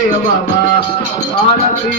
ओए बाबा आरती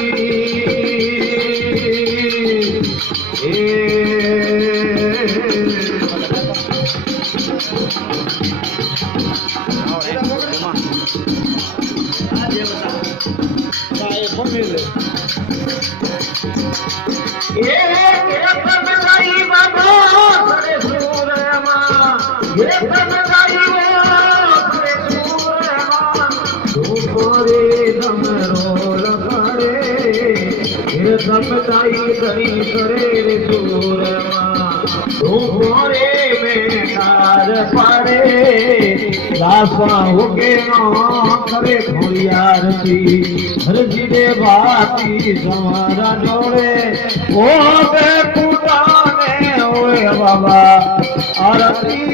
समताई धनी करे रे सूरमा में कार पाड़े लासा होके ना करे खोलियारती हर जीवे बाती समारा जोड़े ओ बे पुटाने ओए बाबा आरती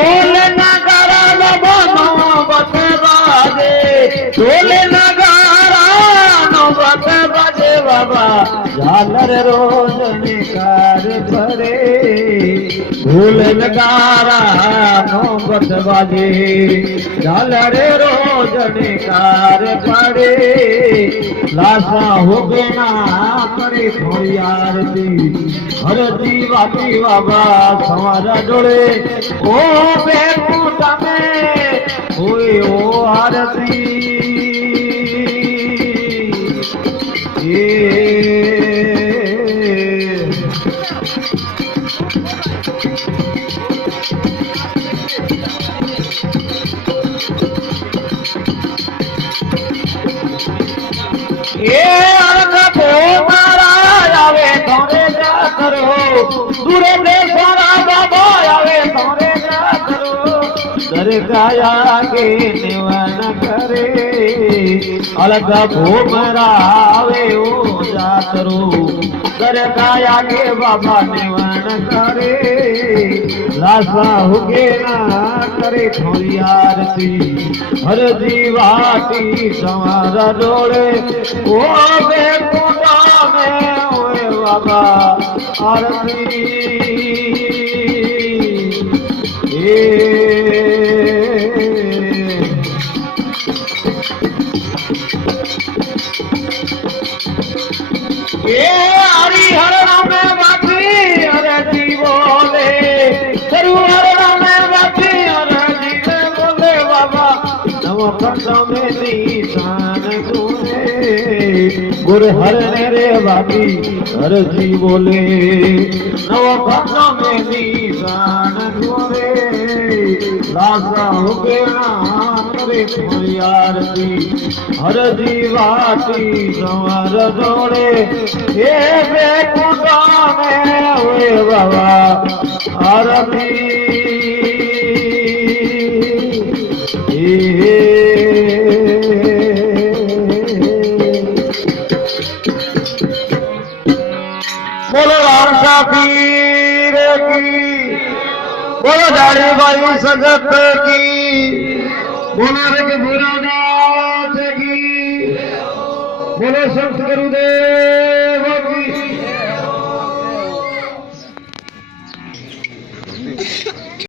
ढोल नगारा नौबत बाजे ढोल नगारा नौबत बाजे बाबा झालर रोज निकार भरे ढोल नगारा नौबत बाजे झालर रोज निकार भरे लाशा हो गया करे थोड़ी आरती हर जीवाती बाबा समारा जोड़े ओ बेकुटा में होए ओ आरती दूरे देशरा बाबा आवे तोरे जा करो दरगाया के निवन करे अलग भूमरा आवे ओ जा करो दरगाया के बाबा निवन करे लाशा हुगे ना करे थोड़ी आरती हर जीवाती समारा जोड़े ओ बेकुटा में ओए बाबा आरती हरिहर में बाती हरे जी बोले हरिहर में बाती हरे जी बोले बाबा नव खंडों में निशान तूने गुर हर रे बाबी हर जी बोले नव खंडों में निशान तूने लाशा हो गया करे थोड़ी आरती हर जीवाती संवर जोड़े ये बेकुटा में हुए बाबा आरती बोलो राम पीर की बोलो दाढ़ी भाई सजत की बोलो रघुवीरनाथ की बोलो संत गुरुदेव